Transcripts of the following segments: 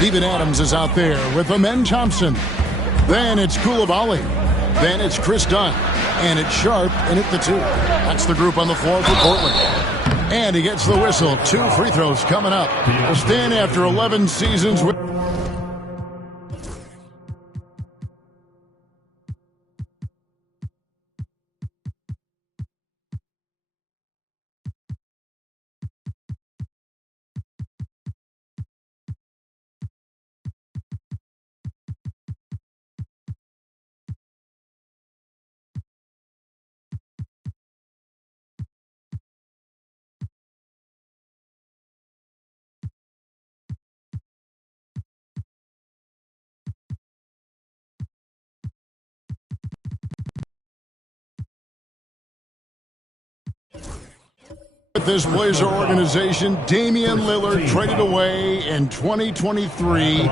Steven Adams is out there with Amen Thompson. Then it's Koulibaly. Then it's Chris Dunn. And it's Sharp in at the 2. That's the group on the floor for Portland. And he gets the whistle. 2 free throws coming up. A stand after 11 seasons with... With this Blazer organization, Damian Lillard traded away in 2023.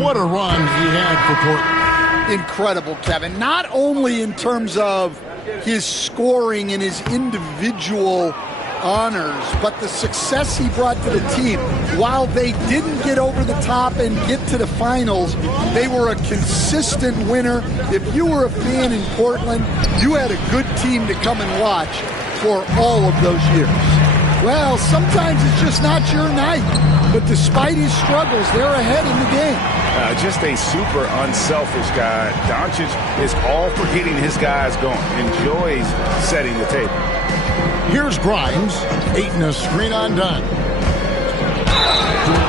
What a run he had for Portland. Incredible, Kevin. Not only in terms of his scoring and his individual honors, but the success he brought to the team. While they didn't get over the top and get to the finals, they were a consistent winner. If you were a fan in Portland, you had a good team to come and watch for all of those years. Well, sometimes it's just not your night, but despite his struggles, they're ahead in the game. Just a super unselfish guy. Doncic is all for getting his guys going, enjoys setting the table. Here's Grimes, Ayton a screen on Dunn.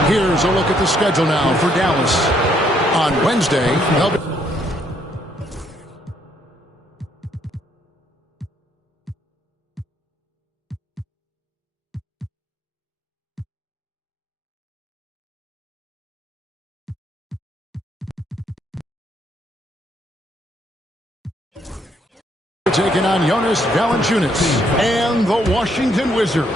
Here's a look at the schedule now for Dallas. On Wednesday, they'll be... taking on Jonas Valanciunas and the Washington Wizards.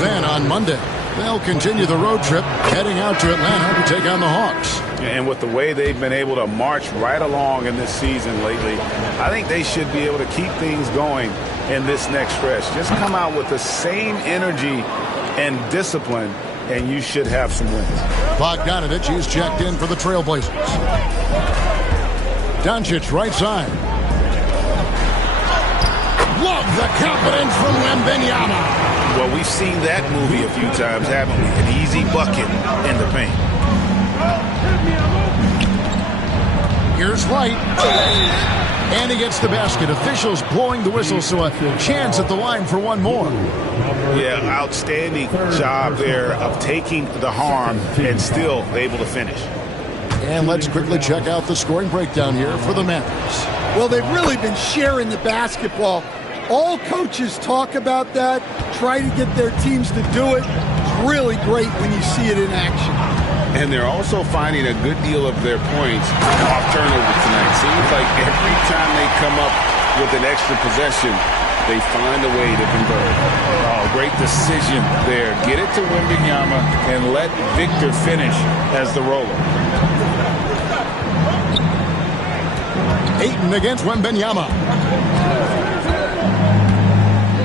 Then on Monday, they'll continue the road trip, heading out to Atlanta to take on the Hawks. And with the way they've been able to march right along in this season lately, I think they should be able to keep things going in this next stretch. Just come out with the same energy and discipline, and you should have some wins. Bogdanovich is checked in for the Trailblazers. Doncic right side. Love the confidence from Wembanyama. Well, we've seen that movie a few times, haven't we? An easy bucket in the paint. Here's Wright. And he gets the basket. Officials blowing the whistle, so a chance at the line for one more. Yeah, outstanding job there of taking the harm and still able to finish. And let's quickly check out the scoring breakdown here for the Mavericks. Well, they've really been sharing the basketball. All coaches talk about that, try to get their teams to do it. It's really great when you see it in action. And they're also finding a good deal of their points off turnovers tonight. Seems like every time they come up with an extra possession, they find a way to convert. Oh, great decision there. Get it to Wembanyama and let Victor finish as the roller. Ayton against Wembanyama.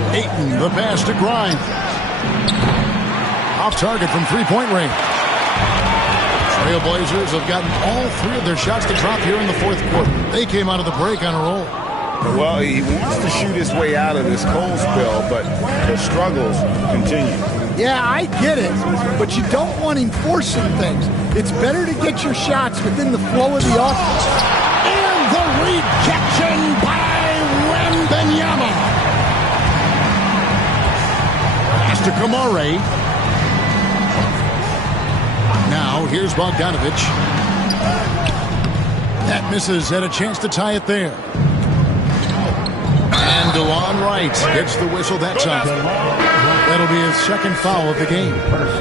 Ayton, the pass to Grimes. Off target from three-point range. Trailblazers have gotten all 3 of their shots to drop here in the fourth quarter. They came out of the break on a roll. Well, he wants to shoot his way out of this cold spell, but the struggles continue. Yeah, I get it, but you don't want him forcing things. It's better to get your shots within the flow of the offense. And the rejection by Wembanyama. Pass to Kamare. Now, here's Bogdanovich. That misses, had a chance to tie it there. And DeLon Wright gets the whistle that time. That'll be his second foul of the game.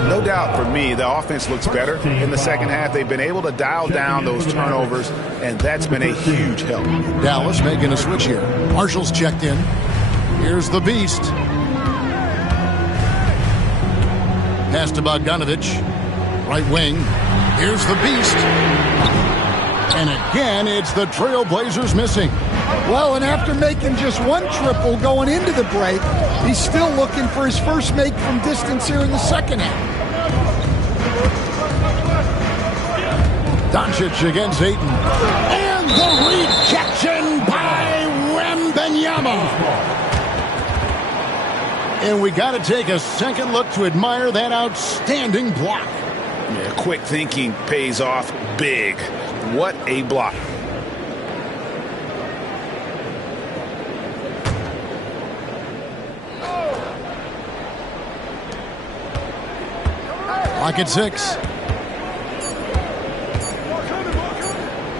No doubt for me, the offense looks better in the second half. They've been able to dial down those turnovers, and that's been a huge help. Dallas making a switch here. Marshall's checked in. Here's the Beast. Pass to Bogdanovich. Right wing. Here's the Beast. And again, it's the Trailblazers missing. Well, and after making just one triple going into the break, he's still looking for his first make from distance here in the second half. Doncic against Ayton. And the rejection by Wembanyama. And we got to take a second look to admire that outstanding block. Yeah, quick thinking pays off big. What a block. Lock at 6.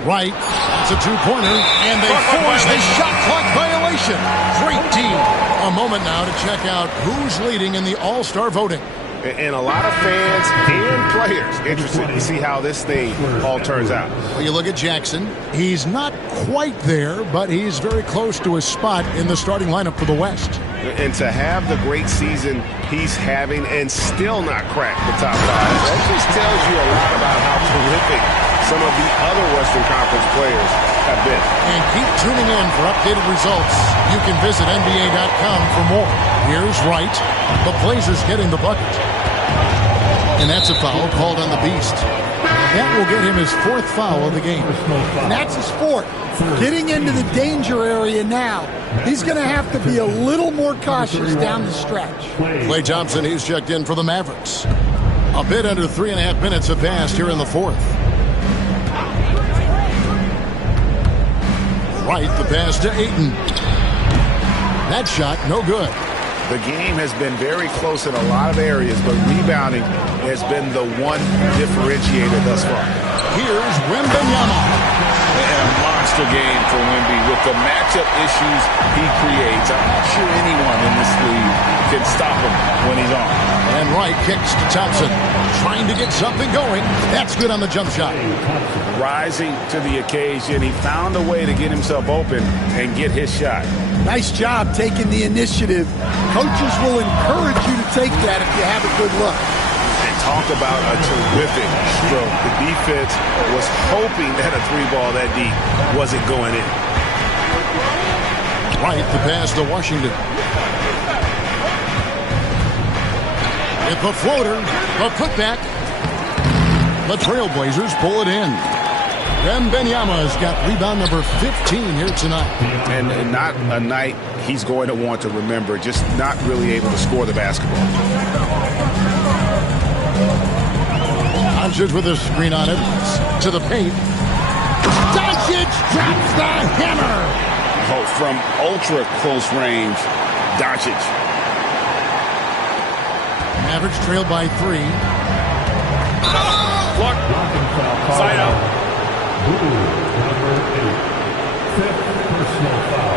Right. That's a two-pointer. And they force the shot clock violation. Great team. A moment now to check out who's leading in the All-Star voting. And a lot of fans and players interested to see how this thing all turns out. Well, you look at Jackson. He's not quite there, but he's very close to his spot in the starting lineup for the West. And to have the great season he's having and still not crack the top 5, that just tells you a lot about how terrific some of the other Western Conference players have been. And keep tuning in for updated results. You can visit NBA.com for more. Here's Wright. The Blazers getting the bucket. And that's a foul called on the Beast. That will get him his 4th foul of the game. And that's his 4th. Getting into the danger area now. He's going to have to be a little more cautious down the stretch. Klay Thompson, he's checked in for the Mavericks. A bit under 3.5 minutes have passed here in the 4th. Right, the pass to Ayton. That shot, no good. The game has been very close in a lot of areas, but rebounding has been the one differentiator thus far. Here's Wembanyama. And a monster game for Wemby with the matchup issues he creates. I'm not sure anyone in this league can stop him when he's on. And Wright kicks to Thompson, trying to get something going. That's good on the jump shot. Rising to the occasion, he found a way to get himself open and get his shot. Nice job taking the initiative. Coaches will encourage you to take that if you have a good look. And talk about a terrific stroke. The defense was hoping that a 3-ball that deep wasn't going in. Right, the pass to Washington. With the floater, the putback. The Trailblazers pull it in. Wembanyama's got rebound number 15 here tonight. And not a night he's going to want to remember, just not really able to score the basketball. Doncic with a screen on it. To the paint. Doncic drops the hammer. Oh, from ultra close range, Doncic. Mavericks trail by 3. Clark. Side out. Number 8. 5th personal foul.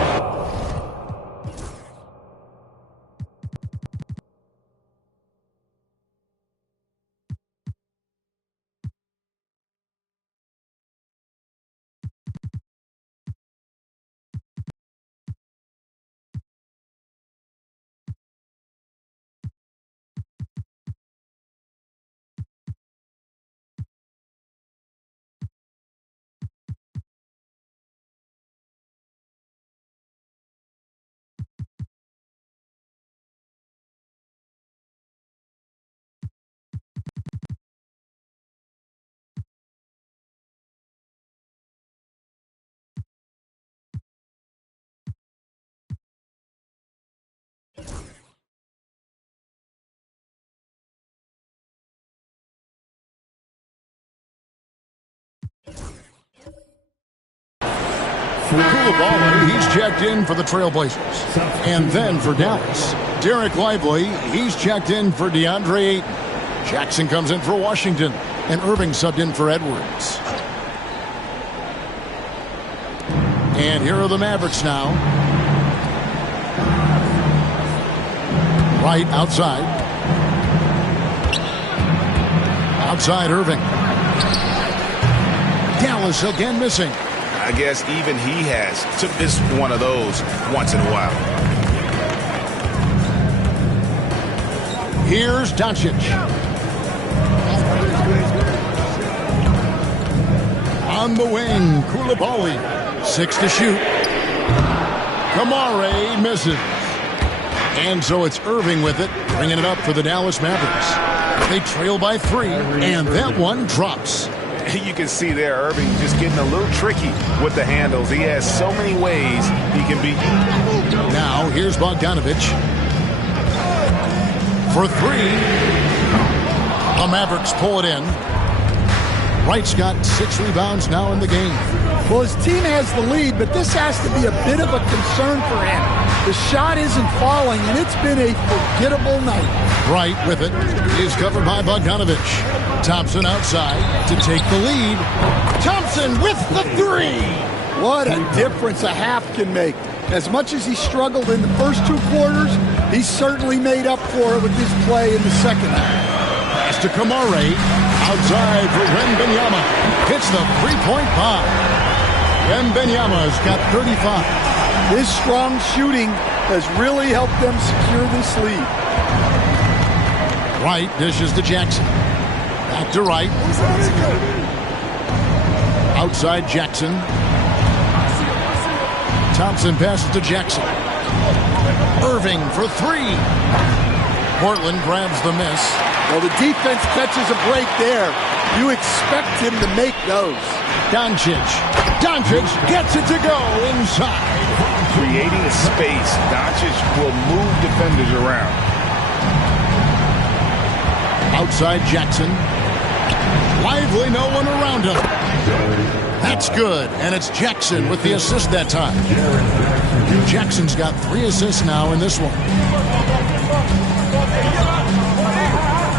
Koulibaly, he's checked in for the Trailblazers. And then for Dallas, Derek Lively, he's checked in for DeAndre Ayton. Jackson comes in for Washington, and Irving subbed in for Edwards. And here are the Mavericks now. Right outside. Outside Irving. Dallas again missing. I guess even he has to miss one of those once in a while. Here's Doncic. On the wing, Koulibaly. 6 to shoot. Kamare misses. And so it's Irving with it, bringing it up for the Dallas Mavericks. They trail by 3, and that one drops. You can see there Irving just getting a little tricky with the handles. He has so many ways he can beat you. Now here's Bogdanovich for three. The Mavericks pull it in. Wright's got 6 rebounds now in the game. Well, his team has the lead, but this has to be a bit of a concern for him. The shot isn't falling, and it's been a forgettable night. Wright with it is covered by Bogdanovich. Thompson outside to take the lead. Thompson with the three. What a difference a half can make. As much as he struggled in the first 2 quarters, he certainly made up for it with his play in the second half. Pass to Kamare. Outside for Wembanyama. Hits the three-point bomb. Wembanyama's got 35. His strong shooting has really helped them secure this lead. Wright dishes to Jackson. Back to Wright. Outside Jackson. Thompson passes to Jackson. Irving for three. Portland grabs the miss. Well, the defense catches a break there. You expect him to make those. Doncic gets it to go inside. Creating space, Doncic will move defenders around. Outside Jackson. Lively, no one around him. That's good, and it's Jackson with the assist that time. Jackson's got 3 assists now in this one.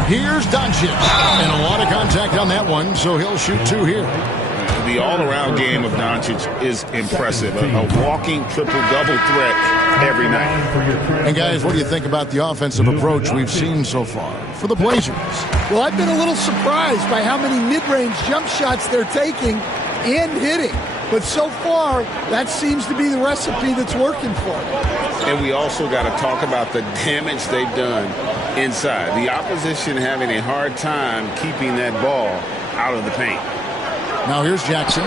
Here's Doncic, and a lot of contact on that one, so he'll shoot 2 here. The all-around game of Doncic is impressive. A walking triple-double threat every night. And guys, what do you think about the offensive approach we've seen so far for the Blazers? Well, I've been a little surprised by how many mid-range jump shots they're taking and hitting. But so far, that seems to be the recipe that's working for them. And we also got to talk about the damage they've done inside. The opposition having a hard time keeping that ball out of the paint. Now here's Jackson.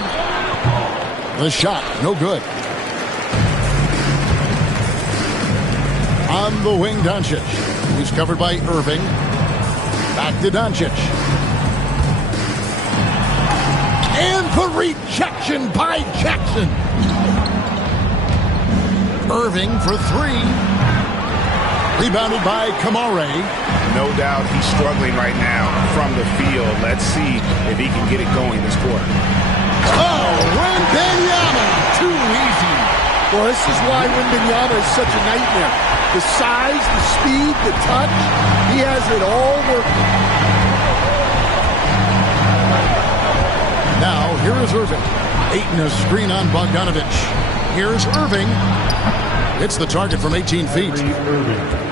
The shot, no good. On the wing, Doncic. He's covered by Irving. Back to Doncic. And the rejection by Jackson. Irving for three. Rebounded by Kamare. No doubt he's struggling right now from the field. Let's see if he can get it going this quarter. Oh, Wembanyama. Too easy. Well, this is why Wembanyama is such a nightmare. The size, the speed, the touch. He has it all working. Now, here is Irving. Ayton a screen on Bogdanovich. Here's Irving. It's the target from 18 feet.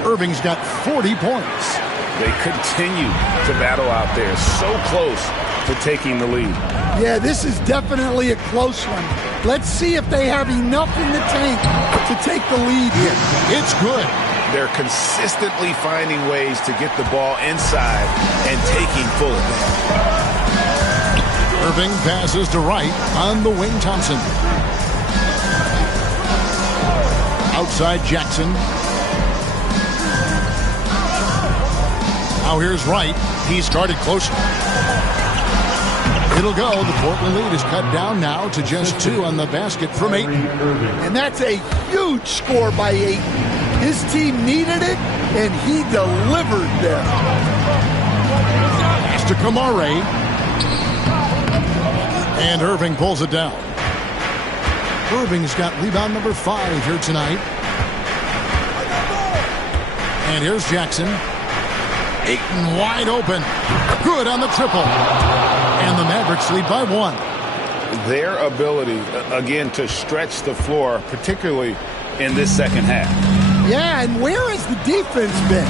Irving's got 40 points. They continue to battle out there. So close to taking the lead. Yeah, this is definitely a close one. Let's see if they have enough in the tank to take the lead here. It's good. They're consistently finding ways to get the ball inside and taking full advantage. Irving passes to Wright on the wing. Thompson. Outside Jackson. Now here's Wright. He's guarded closely. It'll go. The Portland lead is cut down now to just 2 on the basket from Ayton. And that's a huge score by Ayton. His team needed it, and he delivered there. Pass to Kamare. And Irving pulls it down. Irving's got rebound number 5 here tonight. And here's Jackson. Ayton wide open. Good on the triple. And the Mavericks lead by 1. Their ability, again, to stretch the floor, particularly in this second half. Yeah, and where has the defense been?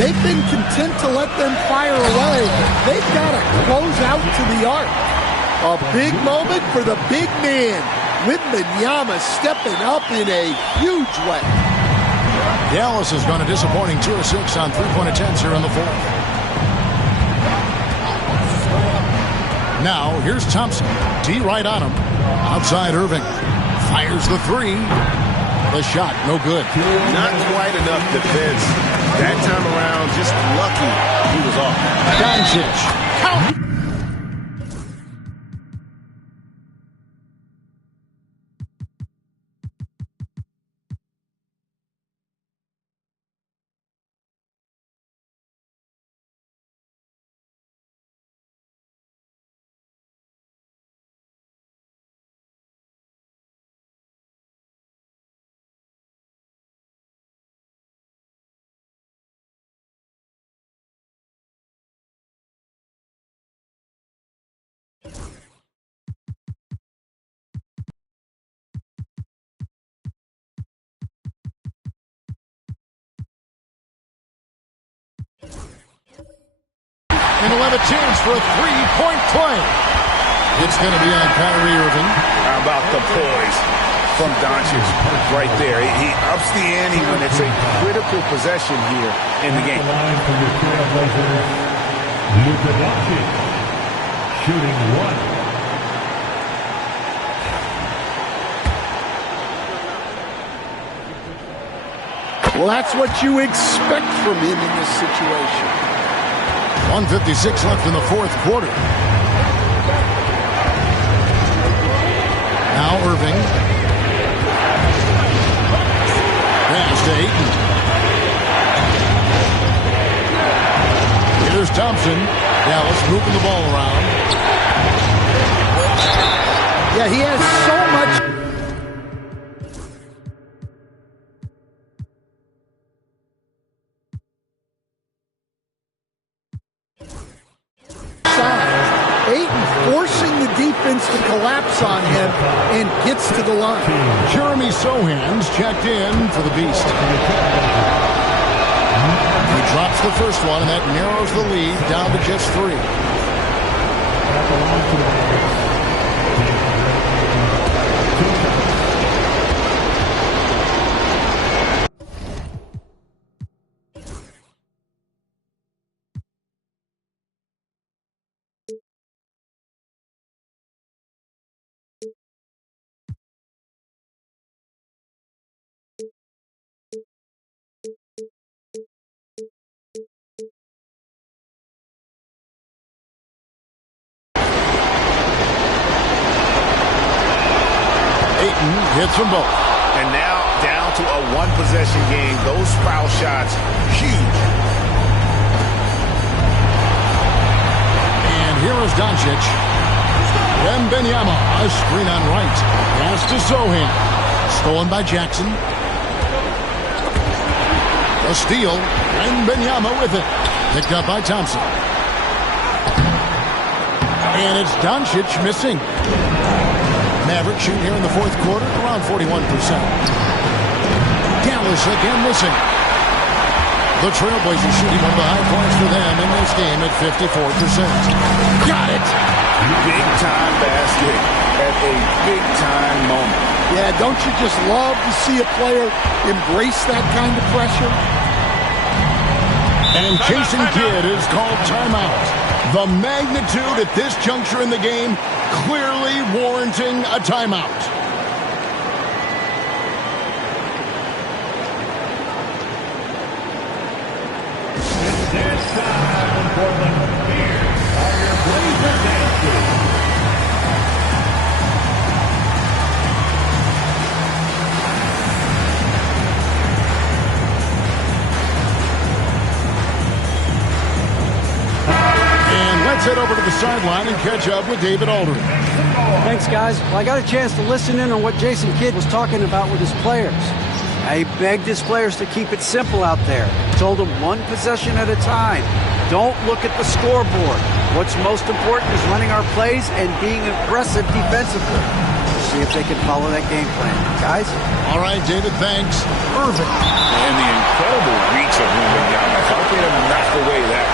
They've been content to let them fire away. They've got to close out to the arc. A big moment for the big man. Wembanyama stepping up in a huge way. Dallas has gone a disappointing 2 of 6 on 3-point attempts here in the 4th. Now, here's Thompson. D right on him. Outside Irving. Fires the 3. The shot, no good. Not quite enough defense. That time around, just lucky he was off. Doncic. Count. And he'll have a chance for a three-point play. It's going to be on Kyrie Irving. How about the poise from Doncic right there? He ups the ante when it's a critical possession here in the game. Line from the Trailblazers, Luka Doncic, shooting one. Well, that's what you expect from him in this situation. 1:56 left in the fourth quarter. Now Irving. Pass to Ayton. Here's Thompson. Dallas moving the ball around. Yeah, he has so much. Ayton forcing the defense to collapse on him and gets to the line. Jeremy Sohan's checked in for the Beast. He drops the first one, and that narrows the lead down to just 3. Ayton hits them both. And now down to a one-possession game. Those foul shots, huge. And here is Doncic. Wembanyama, a screen on right. Pass to Sohan. Stolen by Jackson. A steal. Wembanyama with it. Picked up by Thompson. And it's Doncic missing. Mavericks shoot here in the fourth quarter around 41%. Dallas again missing. The Trailblazers shooting one of the high points for them in this game at 54%. Got it! Big-time basket at a big-time moment. Yeah, don't you just love to see a player embrace that kind of pressure? And Jason Kidd is called timeout. The magnitude at this juncture in the game clearly warranting a timeout. This time, Portland, here are your Blazer dances. Let's head over to the sideline and catch up with David Aldridge. Thanks, guys. Well, I got a chance to listen in on what Jason Kidd was talking about with his players. He begged his players to keep it simple out there. Told them one possession at a time. Don't look at the scoreboard. What's most important is running our plays and being aggressive defensively. We'll see if they can follow that game plan. Guys? All right, David, thanks. Irving. And the incredible reach of Wembanyama. Helping him knock away that.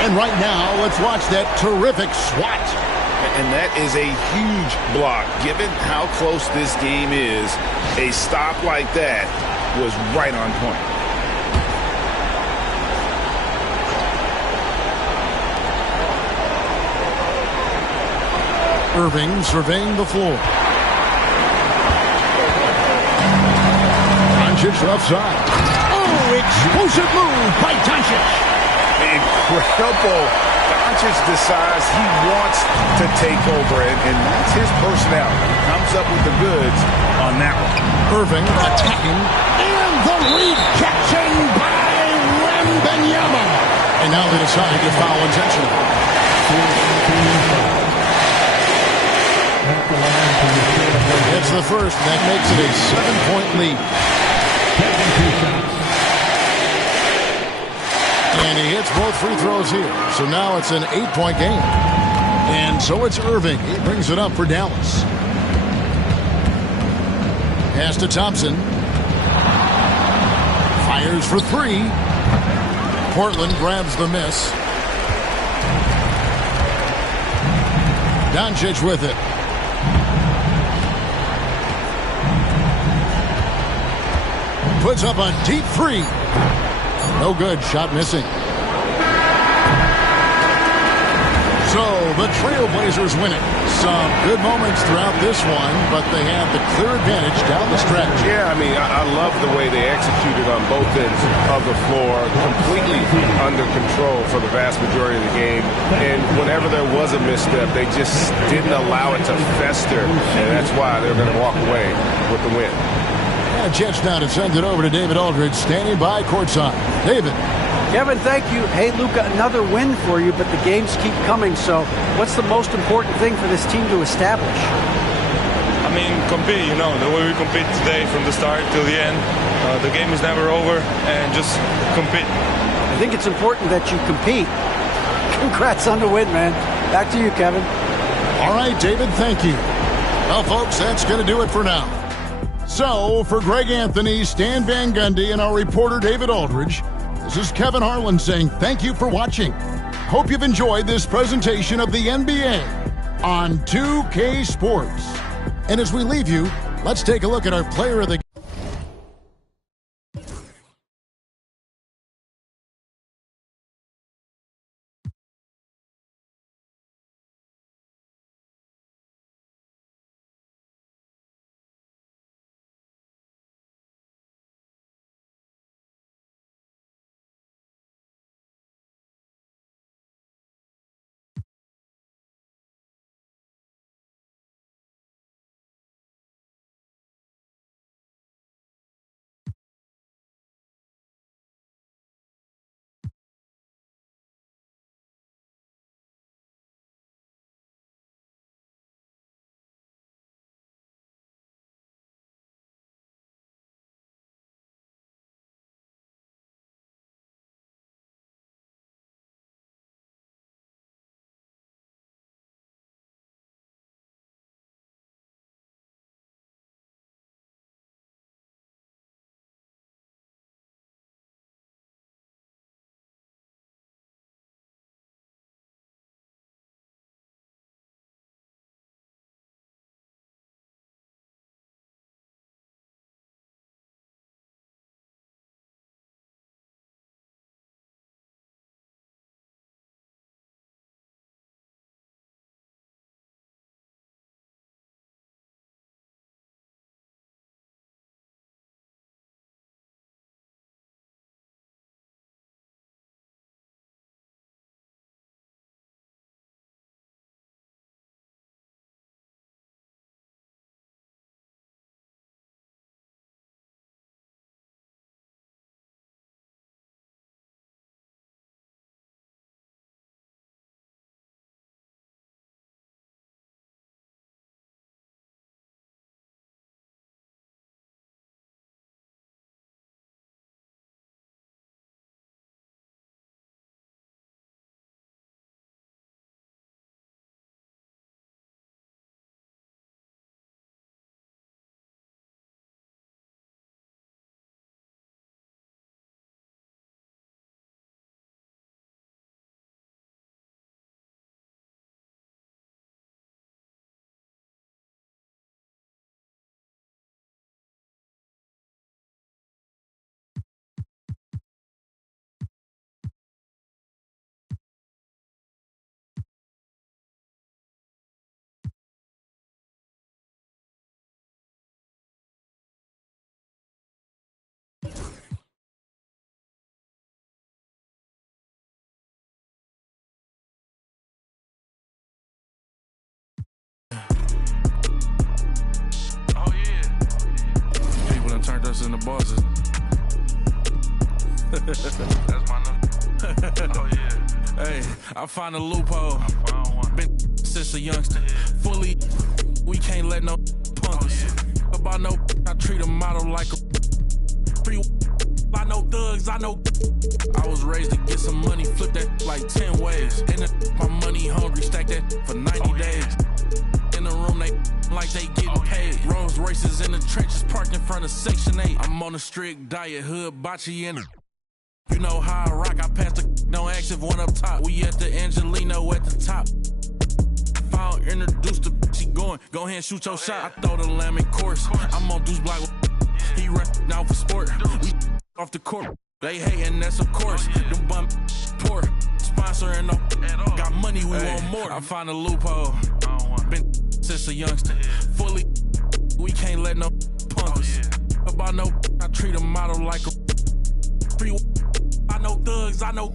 And right now, let's watch that terrific swat. And that is a huge block. Given how close this game is, a stop like that was right on point. Irving surveying the floor. Doncic left side. Oh, explosive move by Doncic. Incredible. Doncic decides he wants to take over, and that's his personality. He comes up with the goods on that one. Irving attacking, and the rejection by Wembanyama. And now they decide to foul intentional. It's the first, and that makes it a 7-point lead. And he hits both free throws here. So now it's an 8-point game. And so it's Irving. He brings it up for Dallas. Pass to Thompson. Fires for 3. Portland grabs the miss. Doncic with it. Puts up a deep three. No good. Shot missing. So the Trailblazers win it. Some good moments throughout this one, but they have the clear advantage down the stretch. Yeah, I mean, I love the way they executed on both ends of the floor, completely under control for the vast majority of the game. And whenever there was a misstep, they just didn't allow it to fester, and that's why they're going to walk away with the win. Jets now to send it over to David Aldridge, standing by courtside. David. Kevin, thank you. Hey, Luka, another win for you, but the games keep coming. So what's the most important thing for this team to establish? I mean, compete, the way we compete today from the start till the end. The game is never over, and just compete. I think it's important that you compete. Congrats on the win, man. Back to you, Kevin. All right, David, thank you. Well, folks, that's going to do it for now. So, for Greg Anthony, Stan Van Gundy, and our reporter David Aldridge, this is Kevin Harlan saying thank you for watching. Hope you've enjoyed this presentation of the NBA on 2K Sports. And as we leave you, let's take a look at our player of the turned us into bosses. That's my number. Oh yeah. Hey, I find a loophole. Been since a youngster. Fully, we can't let no punk us. About no, I treat a model like a free. I know thugs, I know. I was raised to get some money, flip that like 10 ways. And my money hungry, stack that for 90 days. In the room, they like they getting paid. Rolls Royces in the trenches, parked in front of Section 8. I'm on a strict diet, hood, bocce, and You know how I rock, I pass the don't ask if one up top. We at the Angelino at the top. If I don't introduce the she going, go ahead and shoot your shot. I throw the lamb in course. I'm on Deuce Block. He run out for sport. We off the court. They hating, that's of course. Them bum poor. Sponsoring no. Got money, we want more. I find a loophole. Been since a youngster. Fully, we can't let no punk us. About no, I treat a model like a free. I know thugs, I know.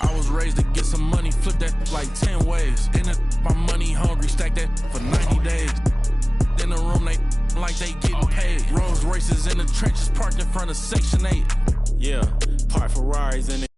I was raised to get some money, flip that like 10 ways. In the, my money hungry, stack that for 90 days. In the room, they like they getting paid. Rolls Royces in the trenches, parked in front of Section 8. Yeah, park Ferraris in it.